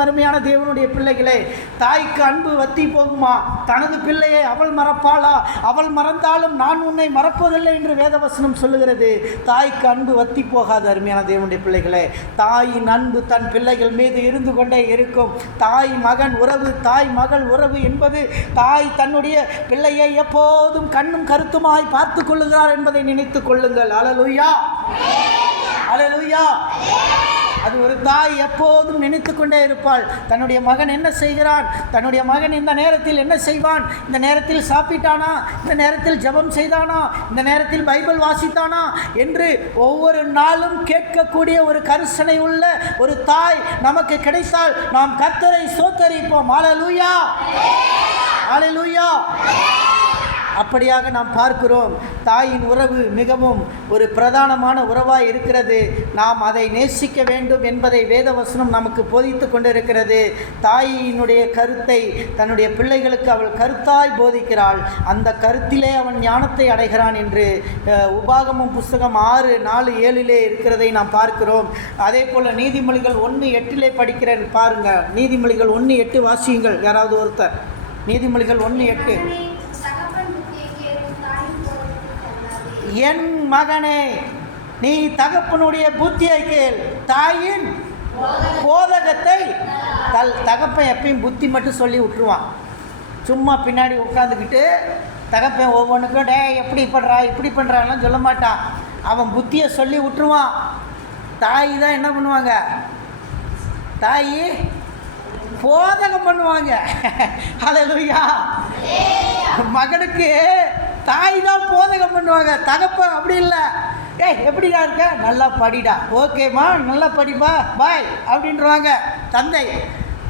அருமையான தேவனுடைய பிள்ளைகளே, தாய்க்கு அன்பு வத்தி போகுமா? தனது பிள்ளையை அவள் மறப்பாளா? அவள் மறந்தாலும் நான் உன்னை மறப்பதில்லை என்று வேதவசனம் சொல்லுகிறது. தாய்க்கு அன்பு வத்தி போகாது. அருமையான தேவனுடைய பிள்ளைகளே, தாயின் அன்பு தன் பிள்ளைகள் மீது இருந்து கொண்டே இருக்கும். தாய் மகன் உறவு, தாய் மகள் உறவு என்பது தாய் தன்னுடைய பிள்ளையை எப்போதும் கண்ணும் கருத்துமாய் பார்த்து கொள்ளுகிறார் என்பதை நினைத்து கொள்ளுங்கள். அல்லேலூயா, அல்லேலூயா. அது ஒரு தாய் எப்போதும் நினைத்து கொண்டே இருப்பாள். தன்னுடைய மகன் என்ன செய்கிறான், தன்னுடைய மகன் இந்த நேரத்தில் என்ன செய்வான், இந்த நேரத்தில் சாப்பிட்டானா, இந்த நேரத்தில் ஜெபம் செய்தானா, இந்த நேரத்தில் பைபிள் வாசித்தானா என்று ஒவ்வொரு நாளும் கேட்கக்கூடிய ஒரு கரிசனை உள்ள ஒரு தாய் நமக்கு கிடைத்தால் நாம் கர்த்தரை ஸ்தோத்தரிப்போம். அல்லேலூயா, அல்லேலூயா. அப்படியாக நாம் பார்க்கிறோம். தாயின் உறவு மிகவும் ஒரு பிரதானமான உறவாய் இருக்கிறது. நாம் அதை நேசிக்க வேண்டும் என்பதை வேதவசனம் நமக்கு போதித்து கொண்டிருக்கிறது. தாயினுடைய கருத்தை தன்னுடைய பிள்ளைகளுக்கு அவள் கருத்தாய் போதிக்கிறாள். அந்த கருத்திலே அவன் ஞானத்தை அடைகிறான் என்று உபாகமம் புஸ்தகம் 6:4-7 இருக்கிறதை நாம் பார்க்கிறோம். அதே போல் நீதிமொழிகள் 1:8 படிக்கிறேன் பாருங்கள். நீதிமொழிகள் 1:8 வாசியுங்கள். யாராவது ஒருத்தர் நீதிமொழிகள் 1:8. என் மகனே, நீ தகப்பனுடைய புத்தியை கேள், தாயின் போதகத்தை தகப்பன் எப்பயும் புத்தி மட்டும் சொல்லி விட்டுருவான். சும்மா பின்னாடி உட்காந்துக்கிட்டு தகப்பன் ஒவ்வொன்றுக்கும் எப்படி பண்ணுறா இப்படி பண்ணுறான்லாம் சொல்ல மாட்டான். அவன் புத்தியை சொல்லி விட்டுருவான். தாய் தான் என்ன பண்ணுவாங்க, தாய் போதகம் பண்ணுவாங்க. அல்லேலூயா. மகனுக்கு தாய் தான் போதகம் பண்ணுவாங்க. தகப்பன் அப்படி இல்லை. எப்படிடா இருக்க, நல்லா படிடா, ஓகேம்மா நல்லா படிப்பா, பாய் அப்படின்றவாங்க தந்தை.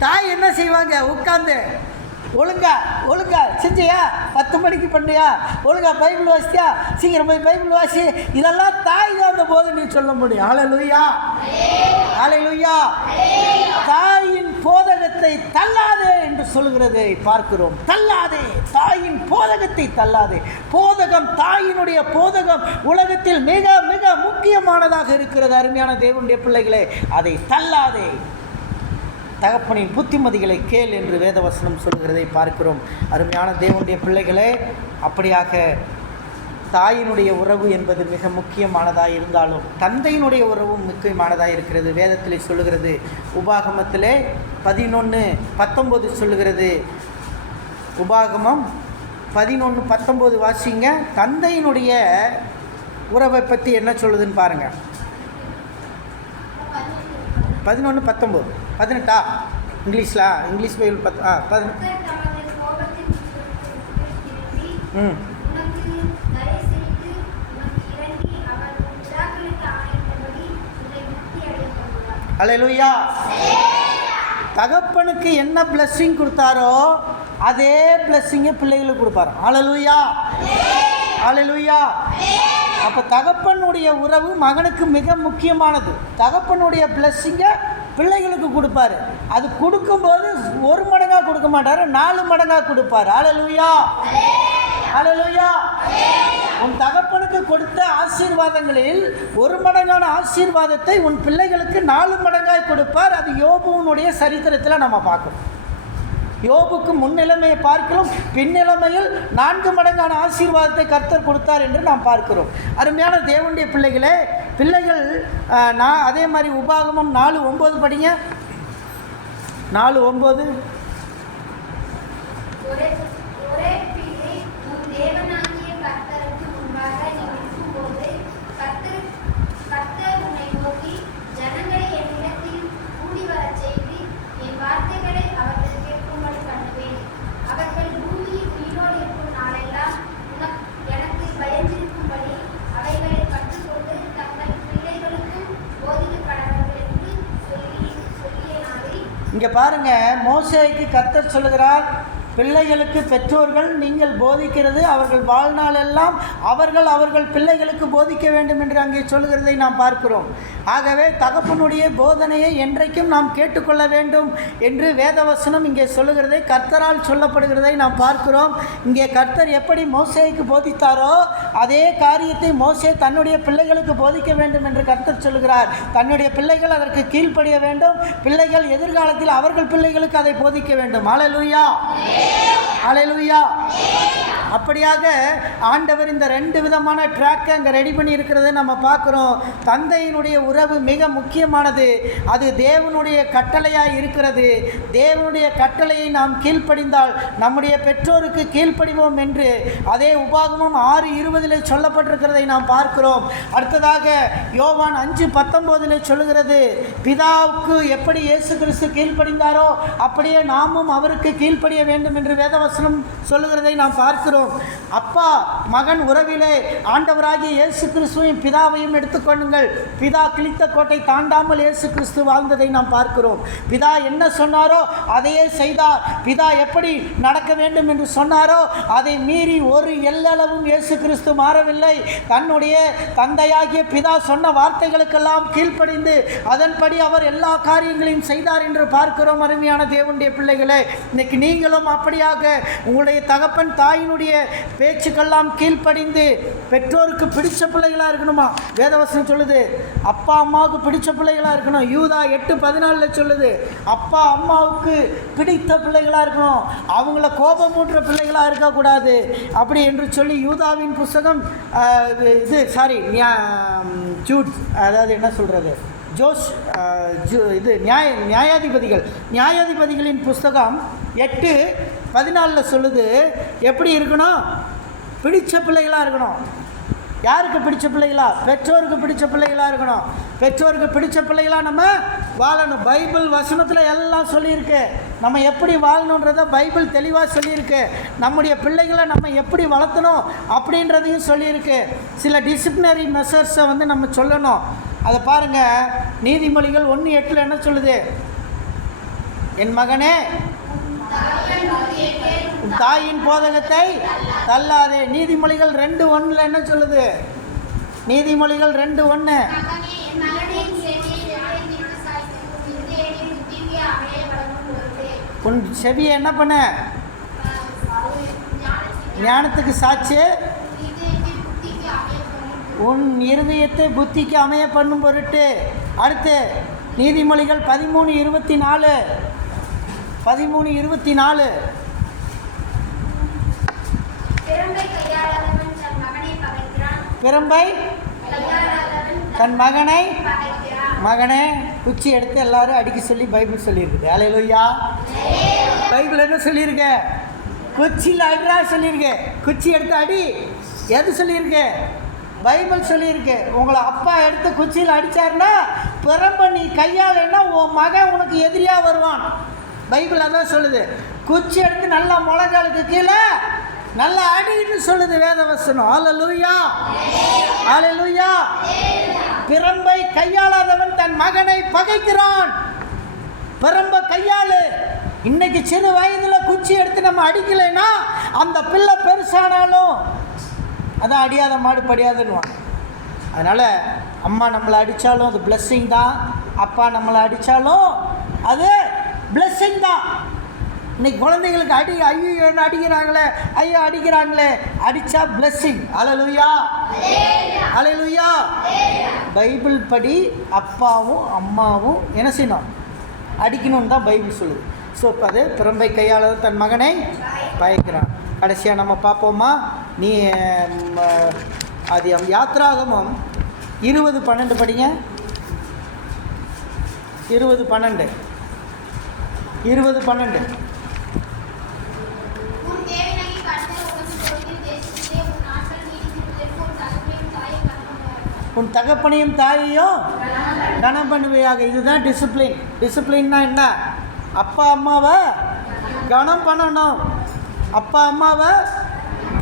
தாய் என்ன செய்வாங்க, உட்காந்து ஒழுங்கா செஞ்சியா, 10 மணிக்கு பண்ணியா, ஒழுங்கா பைபிள் வாசித்தியா, சீக்கிரம் போய் பைபிள் வாசி. இதெல்லாம் தாய் தான் அந்த போது நீ சொல்ல முடியும். அல்லேலூயா, அல்லேலூயா. தாயின் போதகத்தை தள்ளாதே என்று சொல்கிறதை பார்க்கிறோம். தள்ளாதே, தாயின் போதகத்தை தள்ளாதே. போதகம், தாயினுடைய போதகம் உலகத்தில் மிக மிக முக்கியமானதாக இருக்கிறது. அருமையான தேவனுடைய பிள்ளைகளே, அதை தள்ளாதே. தகப்பனின் புத்திமதிகளை கேள் என்று வேதவசனம் சொல்கிறதை பார்க்கிறோம். அருமையான தேவனுடைய பிள்ளைகளே, அப்படியாக தாயினுடைய உறவு என்பது மிக முக்கியமானதாக இருந்தாலும் தந்தையினுடைய உறவும் முக்கியமானதாக இருக்கிறது. வேதத்தில் சொல்லுகிறது. உபாகமத்திலே 11:19 சொல்லுகிறது. உபாகமம் 11:19 வாசிங்க. தந்தையினுடைய உறவை பற்றி என்ன சொல்லுதுன்னு பாருங்கள். 11:19 18 இங்கிலீஷ் பைபிள் 18. அல்லேலூயா. தகப்பனுக்கு என்ன பிளஸ்ஸிங் கொடுத்தாரோ அதே பிளஸ்ஸிங்கை பிள்ளைகளுக்கு கொடுப்பார். அல்லேலூயா, அல்லேலூயா. அப்போ தகப்பனுடைய உறவு மகனுக்கு மிக முக்கியமானது. தகப்பனுடைய பிளஸ்ஸிங்கை பிள்ளைகளுக்கு கொடுப்பாரு. அது கொடுக்கும்போது 1 மடங்காக கொடுக்க மாட்டார், 4 மடங்காக கொடுப்பார். அல்லேலூயா, அல்லேலூயா. உன் தகப்பனுக்கு கொடுத்த ஆசீர்வாதங்களில் 1 மடங்கான ஆசீர்வாதத்தை உன் பிள்ளைகளுக்கு 4 மடங்காய் கொடுப்பார். அது யோபுவினுடைய சரித்திரத்தில் நம்ம பார்க்கணும். யோபுக்கு முன்னிலைமையை பார்க்கிறோம், பின்னிலைமையில் 4 மடங்கான ஆசீர்வாதத்தை கர்த்தர் கொடுத்தார் என்று நாம் பார்க்கிறோம். அருமையான தேவனுடைய பிள்ளைகளே, பிள்ளைகள் அதே மாதிரி உபாகமம் 4:9 படிங்க. 4:9. இங்கே பாருங்கள், மோசேக்கு கர்த்தர் சொல்லுகிறார், பிள்ளைகளுக்கு பெற்றோர்கள் நீங்கள் போதிக்கிறது அவர்கள் வாழ்நாள் எல்லாம் அவர்கள் பிள்ளைகளுக்கு போதிக்க வேண்டும் என்று அங்கே சொல்லுகிறதை நாம் பார்க்கிறோம். ஆகவே தகப்பனுடைய போதனையை என்றைக்கும் நாம் கேட்டுக்கொள்ள வேண்டும் என்று வேதவசனம் இங்கே சொல்லுகிறதை, கர்த்தரால் சொல்லப்படுகிறதை நாம் பார்க்கிறோம். இங்கே கர்த்தர் எப்படி மோசேக்கு போதித்தாரோ அதே காரியத்தை மோசே தன்னுடைய பிள்ளைகளுக்கு போதிக்க வேண்டும் என்று கர்த்தர் சொல்லுகிறார். தன்னுடைய பிள்ளைகள் அதற்கு கீழ்ப்படிய வேண்டும். பிள்ளைகள் எதிர்காலத்தில் அவர்கள் பிள்ளைகளுக்கு அதை போதிக்க வேண்டும். அல்லேலூயா, அல்லேலூயா. அப்படியாக ஆண்டவர் இந்த 2 விதமான ட்ராக்கை அங்கே ரெடி பண்ணி இருக்கிறத நம்ம பார்க்குறோம். தந்தையினுடைய உறவு மிக முக்கியமானது. அது தேவனுடைய கட்டளையாக இருக்கிறது. தேவனுடைய கட்டளையை நாம் கீழ்ப்படிந்தால் நம்முடைய பெற்றோருக்கு கீழ்ப்படிவோம் என்று அதே உபாகமம் 6:20 சொல்லப்பட்டிருக்கிறதை நாம் பார்க்கிறோம். அடுத்ததாக யோவான் 5:19 சொல்லுகிறது, பிதாவுக்கு எப்படி இயேசு கிறிஸ்து கீழ்ப்படிந்தாரோ அப்படியே நாமும் அவருக்கு கீழ்ப்படிய வேண்டும் என்று வேதவசனம் சொல்லுகிறதை நாம் பார்க்கிறோம். அப்பா மகன் உறவிலே ஆண்டவராகிய இயேசு கிறிஸ்துவையும் பிதாவையும் எடுத்துக்கொள்ளுங்கள். பிதா கிழித்த கோட்டை தாண்டாமல் இயேசு கிறிஸ்து வாழ்ந்ததை நாம் பார்க்கிறோம். பிதா என்ன சொன்னாரோ அதையே செய்தார். பிதா எப்படி நடக்க வேண்டும் என்று சொன்னாரோ அதை மீறி ஒரு எல்லளவும் இயேசு கிறிஸ்து மாறவில்லை. தன்னுடைய தந்தையாகிய பிதா சொன்ன வார்த்தைகளுக்கெல்லாம் கீழ்ப்படிந்து அதன்படி அவர் எல்லா காரியங்களையும் செய்தார் என்று பார்க்கிறோம். அருமையான தேவனுடைய பிள்ளைகளே, இன்னைக்கு நீங்களும் அப்படியாக உங்களுடைய தகப்பன் தாயினுடைய பேச்சுக்கெல்லாம் கீழ்ப்படிந்து பெற்றோருக்கு பிடிச்ச பிள்ளைகளாக இருக்கணுமா? வேதவசனம் சொல்லுது அப்பா அம்மாவுக்கு பிடிச்ச பிள்ளைகளாக இருக்கணும். யூதா 8:14 சொல்லுது அப்பா அம்மாவுக்கு பிடித்த பிள்ளைகளாக இருக்கணும், அவங்கள கோபமூட்டுற பிள்ளைகளாக இருக்கக்கூடாது அப்படி என்று சொல்லி யூதாவின் புஸ்தகம் ஜூட், அதாவது என்ன சொல்கிறது, நியாயாதிபதிகளின் புஸ்தகம் 8:14 சொல்லுது எப்படி இருக்கணும்? பிடிச்ச பிள்ளைகளாக இருக்கணும். யாருக்கு பிடிச்ச பிள்ளைகளா? பெற்றோருக்கு பிடிச்ச பிள்ளைகளாக இருக்கணும். பெற்றோருக்கு பிடிச்ச பிள்ளைகளாக நம்ம வாழணும். பைபிள் வசனத்தில் எல்லாம் சொல்லியிருக்கு. நம்ம எப்படி வாழணுன்றதை பைபிள் தெளிவாக சொல்லியிருக்கு. நம்முடைய பிள்ளைகளை நம்ம எப்படி வளர்த்தணும் அப்படின்றதையும் சொல்லியிருக்கு. சில டிசிப்ளினரி மெஷர்ஸை நம்ம சொல்லணும். அதை பாருங்கள், நீதிமொழிகள் 1:8 என்ன சொல்லுது? என் மகனே தாயின் போதகத்தை தள்ளாதே. நீதிமொழிகள் 2:1 என்ன சொல்லுது? நீதிமொழிகள் 2:1 உன் செவியை என்ன பண்ண? ஞானத்துக்கு சாட்சி, உன் இருதயத்தை புத்திக்கு அமைய பண்ணும் பொருட்டு. அடுத்து நீதிமொழிகள் 13:24 பிரம்பை தன் மகனை குச்சி எடுத்து எல்லாரும் அடிக்க சொல்லி பைபிள் சொல்லியிருக்கு. அல்லேலூயா. பைபிள் என்ன சொல்லியிருக்க? குச்சியில் அடிடா சொல்லியிருக்கு. குச்சி எடுத்து அடி. எது சொல்லியிருக்கு? பைபிள் சொல்லியிருக்கு. உங்களை அப்பா எடுத்து குச்சியில் அடித்தாருன்னா பிரம்பை நீ கையாளன்னா உன் மகன் உனக்கு எதிரியாக வருவான். பைபிள் அதான் சொல்லுது. குச்சி எடுத்து நல்லா முழங்காலுக்கு கீழே நல்லா அடின்னு சொல்லுது வேதவசனம். அல்லேலூயா, அல்லேலூயா. பிரம்பை கையாளாதவன் தன் மகனை பகைக்கிறான். பிரம்பை கையாளு. இன்னைக்கு சிறு வயதில் குச்சி எடுத்து நம்ம அடிக்கலைன்னா அந்த பிள்ளை பெருசானாலும் அதான் அடியாத மாடு படியாதுன்னுவான். அதனால் அம்மா நம்மளை அடித்தாலும் அது பிளெஸ்ஸிங் தான். அப்பா நம்மளை அடித்தாலும் அது பிளெஸ்ஸிங் தான். இன்னைக்கு குழந்தைங்களுக்கு ஐயோ அடிக்கிறாங்களே அடித்தா பிளெஸ்ஸிங். அல்லேலூயா, அல்லேலூயா. பைபிள் படி அப்பாவும் அம்மாவும் என்ன செய்யணும்? அடிக்கணும்னு தான் பைபிள் சொல்லுது. ஸோ இப்போ அது பிரம்பை கையாளர் தன் மகனை பயக்கிறான். கடைசியாக நம்ம பார்ப்போமா? நீ அது யாத்ராகமம் 20:12 படிங்க. 20:12 உன் தகப்பனையும் தாயையும் கனம் பண்ணுவையாக. இதுதான் டிசிப்ளின். டிசிப்ளின்னா என்ன? அப்பா அம்மாவை கனம் பண்ணணும். அப்பா அம்மாவை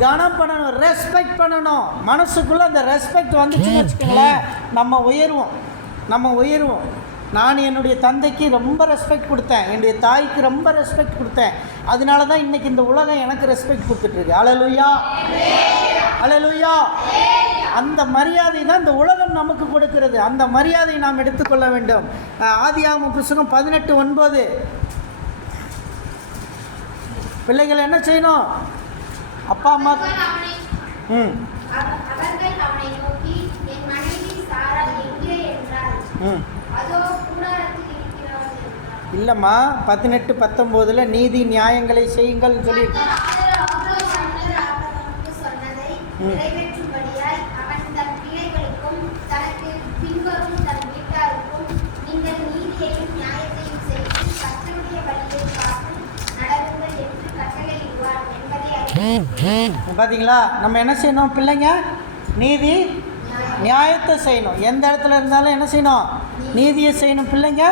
கனம் பண்ணணும், ரெஸ்பெக்ட் பண்ணணும். மனசுக்குள்ளே அந்த ரெஸ்பெக்ட் வந்துச்சுன்னு வச்சுக்கோங்களேன், நம்ம உயர்வோம். நான் என்னுடைய தந்தைக்கு ரொம்ப ரெஸ்பெக்ட் கொடுத்தேன், என்னுடைய தாய்க்கு ரொம்ப ரெஸ்பெக்ட் கொடுத்தேன். அதனால தான் இன்றைக்கி இந்த உலகம் எனக்கு ரெஸ்பெக்ட் கொடுத்துட்ருக்கு. அல்லேலூயா, அல்லேலூயா. அந்த மரியாதை தான் இந்த உலகம் நமக்கு கொடுக்கிறது. அந்த மரியாதையை நாம் எடுத்துக்கொள்ள வேண்டும். ஆதியாகமம் புத்தகம் 18:9. பிள்ளைகள் என்ன செய்யணும்? அப்பா அம்மா இல்லைம்மா, 18:19 நீதி நியாயங்களை செய்யுங்கள்னு சொல்லிட்டு பார்த்தீங்களா? நம்ம என்ன செய்யணும்? பிள்ளைங்க நீதி நியாயத்தை செய்யணும். எந்த இடத்துல இருந்தாலும் என்ன செய்யணும்? நீதியை செய்யணும். பிள்ளைங்க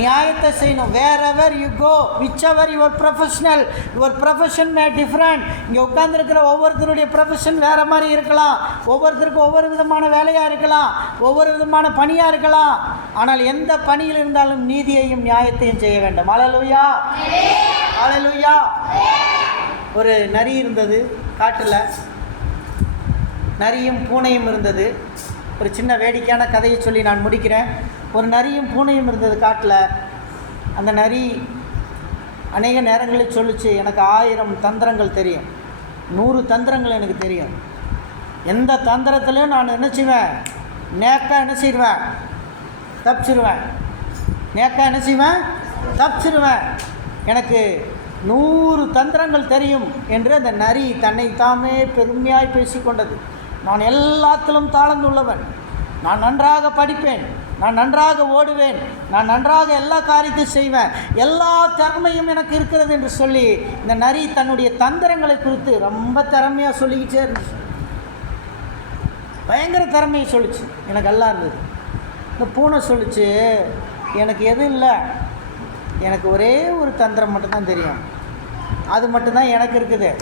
நியாயத்தை செய்யணும். Wherever you go, whichever your professional, your profession may different. இங்கே உட்காந்துருக்கிற ஒவ்வொருத்தருடைய ப்ரொஃபஷன் வேறு மாதிரி இருக்கலாம். ஒவ்வொருத்தருக்கும் ஒவ்வொரு விதமான வேலையாக இருக்கலாம், ஒவ்வொரு விதமான பணியாக இருக்கலாம். ஆனால் எந்த பணியில் இருந்தாலும் நீதியையும் நியாயத்தையும் செய்ய வேண்டும். அல்லேலூயா, அல்லேலூயா. ஒரு நரி இருந்தது காட்டில். நரியும் பூனையும் இருந்தது. ஒரு சின்ன வேடிக்கையான கதையை சொல்லி நான் முடிக்கிறேன். ஒரு நரியும் பூனையும் இருந்தது காட்டில். அந்த நரி அநேக நேரங்களில் சொல்லிச்சு, எனக்கு 1000 தந்திரங்கள் தெரியும், 100 தந்திரங்கள் எனக்கு தெரியும். எந்த தந்திரத்துலையும் நான் என்ன செய்வேன்? நேக்கா என்ன செய்வேன்? தப்பிச்சிருவேன். நேக்கா என்ன செய்வேன்? தப்பிச்சிருவேன். எனக்கு 100 தந்திரங்கள் தெரியும் என்று அந்த நரி தன்னை தாமே பெருமையாய் பேசிக்கொண்டது. நான் எல்லாத்திலும் தாழ்ந்துள்ளவன், நான் நன்றாக படிப்பேன், நான் நன்றாக ஓடுவேன், நான் நன்றாக எல்லா காரியத்தையும் செய்வேன், எல்லா திறமையும் எனக்கு இருக்கிறது என்று சொல்லி இந்த நரி தன்னுடைய தந்திரங்களை குறித்து ரொம்ப திறமையாக சொல்லிக்கிட்டே இருந்துச்சு. பயங்கர திறமையை சொல்லிச்சு, எனக்கு எல்லாம் இருந்தது. இந்த பூனை சொல்லிச்சு, எனக்கு எதுவும் இல்லை, எனக்கு ஒரே ஒரு தந்திரம் மட்டும்தான் தெரியும், அது மட்டும்தான் எனக்கு இருக்குது,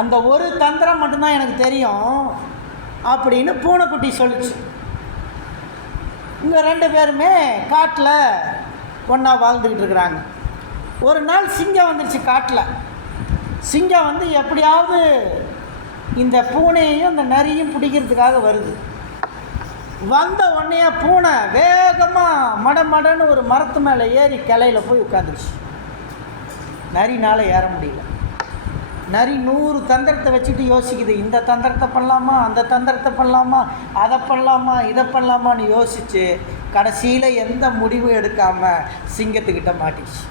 அந்த ஒரு தந்திரம் மட்டும்தான் எனக்கு தெரியும் அப்படின்னு பூனைக்குட்டி சொல்லிச்சு. இங்கே 2 பேருமே காட்டில் ஒன்றா வாழ்ந்துக்கிட்டு இருக்கிறாங்க. ஒரு நாள் சிங்கம் வந்துடுச்சு காட்டில். சிங்கம் வந்து எப்படியாவது இந்த பூனையையும் இந்த நரியும் பிடிக்கிறதுக்காக வருது. வந்த உடனே பூனை வேகமாக மடன்னு ஒரு மரத்து மேலே ஏறி கிளையில் போய் உட்காந்துருச்சு. நரினால் ஏற முடியல. நரி 100 தந்திரத்தை வச்சுட்டு யோசிக்குது, இந்த தந்திரத்தை பண்ணலாமா, அந்த தந்திரத்தை பண்ணலாமா, அதை பண்ணலாமா, இதை பண்ணலாமான்னு யோசித்து கடைசியில் எந்த முடிவும் எடுக்காமல் சிங்கத்துக்கிட்ட மாட்டிச்சு.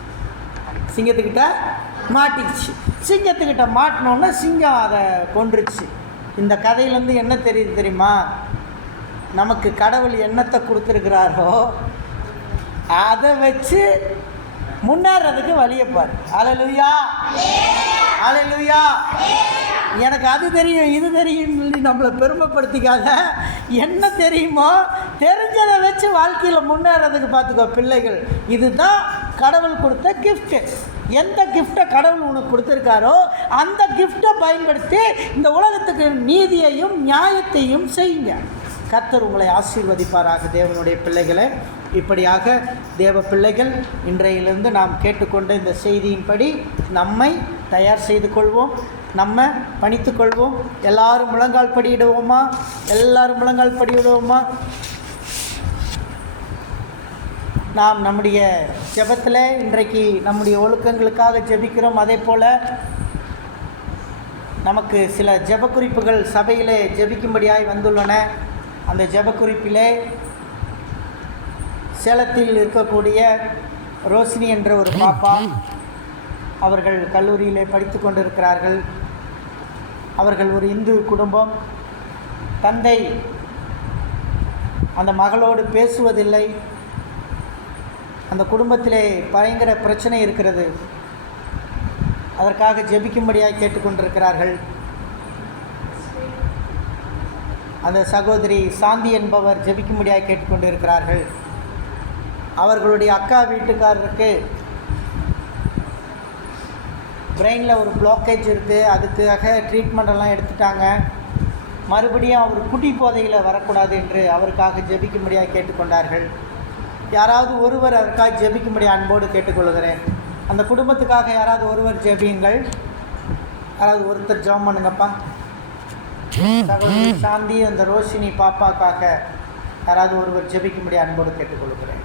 சிங்கத்துக்கிட்ட மாட்டினோன்னா சிங்கம் அதை கொன்றுச்சு. இந்த கதையிலேருந்து என்ன தெரியுது தெரியுமா? நமக்கு கடவுள் என்னத்தை கொடுத்துருக்கிறாரோ அதை வச்சு முன்னேறதுக்கு வழியை பாரு. அல்லேலூயா, அல்லேலூயா. எனக்கு அது தெரியும் இது தெரியும் நம்மளை பெருமைப்படுத்திக்காத. என்ன தெரியுமோ தெரிஞ்சதை வச்சு வாழ்க்கையில் முன்னேறதுக்கு பார்த்துக்கோ பிள்ளைகள். இதுதான் கடவுள் கொடுத்த கிஃப்ட்டு. எந்த கிஃப்டை கடவுள் உனக்கு கொடுத்துருக்காரோ அந்த கிஃப்டை பயன்படுத்தி இந்த உலகத்துக்கு நீதியையும் நியாயத்தையும் செய்யுங்க. கர்த்தர் உங்களை ஆசீர்வதிப்பாராக. தேவனுடைய பிள்ளைகளை, இப்படியாக தேவ பிள்ளைகள் இன்றையிலிருந்து நாம் கேட்டுக்கொண்ட இந்த செய்தியின்படி நம்மை தயார் செய்து கொள்வோம், நம்ம பணித்து கொள்வோம். எல்லாரும் முழங்கால் படியிடுவோமா? எல்லாரும் முழங்கால் படியிடுவோமா? நாம் நம்முடைய ஜெபத்தில் இன்றைக்கு நம்முடைய ஒழுக்கங்களுக்காக ஜெபிக்கிறோம். அதே போல் நமக்கு சில ஜெப குறிப்புகள் சபையிலே ஜெபிக்கும்படியாய் வந்துள்ளன. அந்த ஜெப குறிப்பிலே சேலத்தில் இருக்கக்கூடிய ரோஷினி என்ற ஒரு பாப்பா, அவர்கள் கல்லூரியிலே படித்து கொண்டிருக்கிறார்கள். அவர்கள் ஒரு இந்து குடும்பம். தந்தை அந்த மகளோடு பேசுவதில்லை. அந்த குடும்பத்திலே பயங்கர பிரச்சனை இருக்கிறது. அதற்காக ஜெபிக்கும்படியாக கேட்டுக்கொண்டிருக்கிறார்கள். அந்த சகோதரி சாந்தி என்பவர் ஜெபிக்கும்படியாக கேட்டுக்கொண்டிருக்கிறார்கள். அவர்களுடைய அக்கா வீட்டுக்காரருக்கு பிரெயினில் ஒரு பிளாக்கேஜ் இருக்குது. அதுக்காக ட்ரீட்மெண்ட்டெல்லாம் எடுத்துட்டாங்க. மறுபடியும் அவர் குடி போதையில் வரக்கூடாது என்று அவருக்காக ஜெபிக்கும்படியாக கேட்டுக்கொண்டார்கள். யாராவது ஒருவர் அதற்காக ஜெபிக்கும்படி அன்போடு கேட்டுக்கொள்கிறேன். அந்த குடும்பத்துக்காக யாராவது ஒருவர் ஜெபியுங்கள். யாராவது ஒருத்தர் ஜெபம் பண்ணுங்கப்பா. சகோதரி சாந்தி, அந்த ரோஷினி பாப்பாக்காக யாராவது ஒருவர் ஜெபிக்கும்படி அன்போடு கேட்டுக்கொள்கிறேன்.